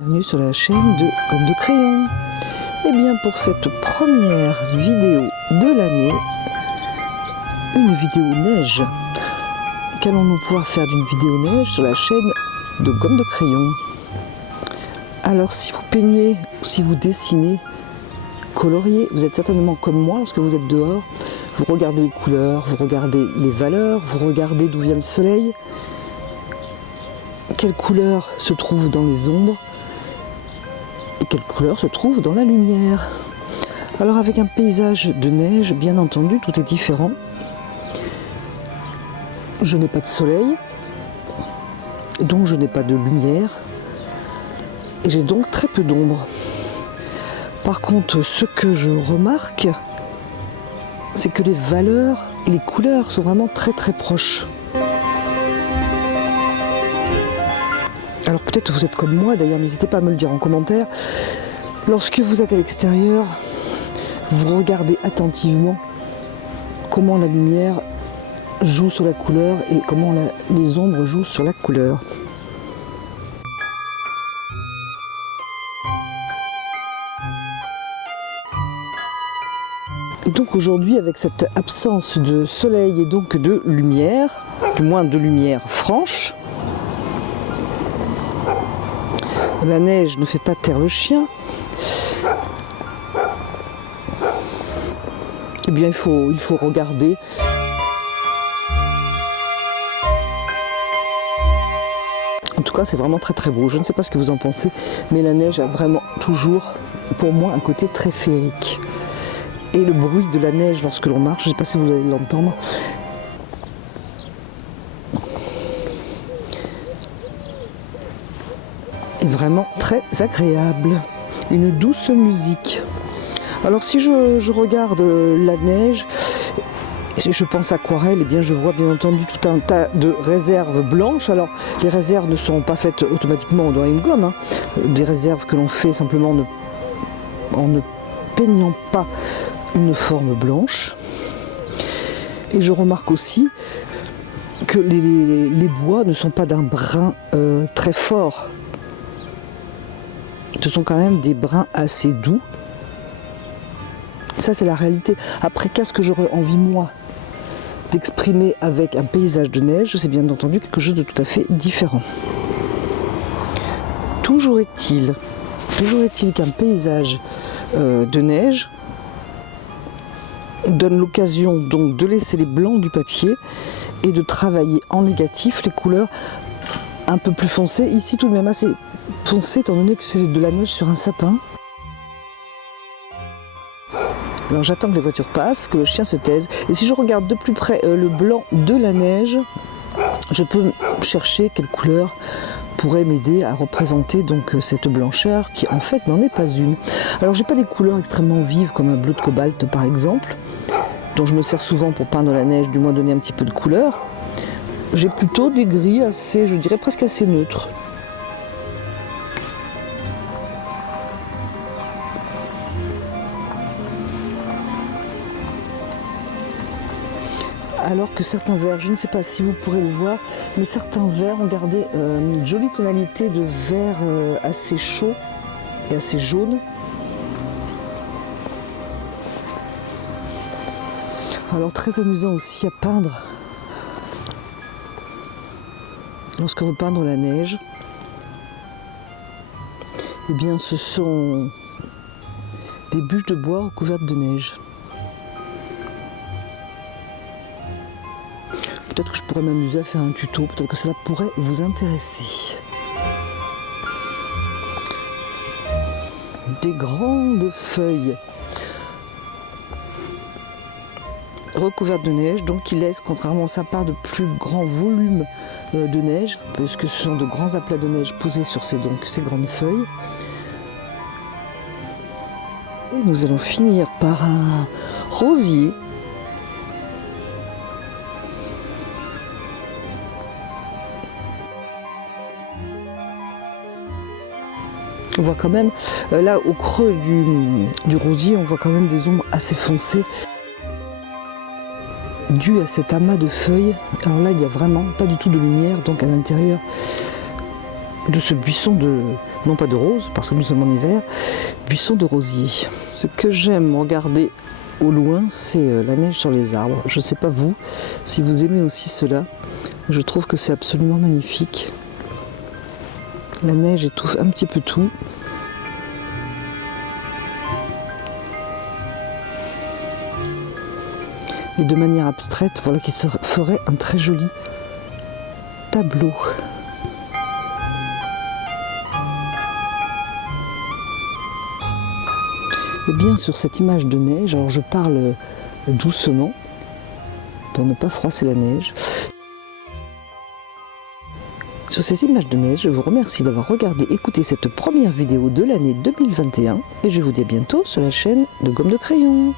Bienvenue sur la chaîne de Gomme de Crayon. Et bien pour cette première vidéo de l'année, une vidéo neige. Qu'allons-nous pouvoir faire d'une vidéo neige sur la chaîne de Gomme de Crayon? Alors si vous peignez ou si vous dessinez, coloriez, vous êtes certainement comme moi lorsque vous êtes dehors. Vous regardez les couleurs, vous regardez les valeurs, vous regardez d'où vient le soleil, quelle couleur se trouve dans les ombres et quelle couleur se trouve dans la lumière. Alors avec un paysage de neige, bien entendu, tout est différent. Je n'ai pas de soleil, donc je n'ai pas de lumière, et j'ai donc très peu d'ombre. Par contre, ce que je remarque, c'est que les valeurs et les couleurs sont vraiment très très proches. Alors peut-être vous êtes comme moi, d'ailleurs n'hésitez pas à me le dire en commentaire. Lorsque vous êtes à l'extérieur, vous regardez attentivement comment la lumière joue sur la couleur et comment les ombres jouent sur la couleur. Et donc aujourd'hui, avec cette absence de soleil et donc de lumière, du moins de lumière franche, la neige ne fait pas taire le chien. Eh bien, il faut regarder. En tout cas, c'est vraiment très très beau. Je ne sais pas ce que vous en pensez, mais la neige a vraiment toujours, pour moi, un côté très féerique. Et le bruit de la neige lorsque l'on marche, je ne sais pas si vous allez l'entendre, est vraiment très agréable. Une douce musique. Alors si je regarde la neige, je pense aquarelle, et bien je vois bien entendu tout un tas de réserves blanches. Alors les réserves ne sont pas faites automatiquement dans une gomme, hein. Des réserves que l'on fait simplement en ne peignant pas une forme blanche. Et je remarque aussi que les bois ne sont pas d'un brun très fort. Ce sont quand même des brins assez doux. Ça c'est la réalité. Après, qu'est-ce que j'aurais envie moi d'exprimer avec un paysage de neige? C'est bien entendu quelque chose de tout à fait différent. Toujours est-il qu'un paysage de neige donne l'occasion donc de laisser les blancs du papier et de travailler en négatif les couleurs un peu plus foncées. Ici tout de même assez foncé étant donné que c'est de la neige sur un sapin. Alors j'attends que les voitures passent, que le chien se taise. Et si je regarde de plus près le blanc de la neige, je peux chercher quelle couleur pourrait m'aider à représenter donc cette blancheur qui en fait n'en est pas une. Alors j'ai pas des couleurs extrêmement vives comme un bleu de cobalt par exemple, dont je me sers souvent pour peindre la neige, du moins donner un petit peu de couleur. J'ai plutôt des gris assez, je dirais presque assez neutres. Alors que certains verts, je ne sais pas si vous pourrez le voir, mais certains verts ont gardé une jolie tonalité de vert assez chaud et assez jaune. Alors très amusant aussi à peindre lorsque vous peindre la neige. Eh bien ce sont des bûches de bois recouvertes de neige. Peut-être que je pourrais m'amuser à faire un tuto, peut-être que cela pourrait vous intéresser. Des grandes feuilles recouvertes de neige, donc qui laissent, contrairement au sapin, de plus grands volumes de neige, parce que ce sont de grands aplats de neige posés sur ces grandes feuilles. Et nous allons finir par un rosier. On voit quand même, là au creux du rosier, on voit quand même des ombres assez foncées dues à cet amas de feuilles. Alors là, il n'y a vraiment pas du tout de lumière, donc à l'intérieur, de ce buisson de, non pas de rose, parce que nous sommes en hiver, buisson de rosier. Ce que j'aime regarder au loin, c'est la neige sur les arbres. Je ne sais pas vous, si vous aimez aussi cela. Je trouve que c'est absolument magnifique. La neige étouffe un petit peu tout. Et de manière abstraite, voilà qui ferait un très joli tableau. Et bien sur cette image de neige, alors je parle doucement pour ne pas froisser la neige. Sur cette image de neige, je vous remercie d'avoir regardé, écouté cette première vidéo de l'année 2021 et je vous dis à bientôt sur la chaîne de Gomme de Crayon.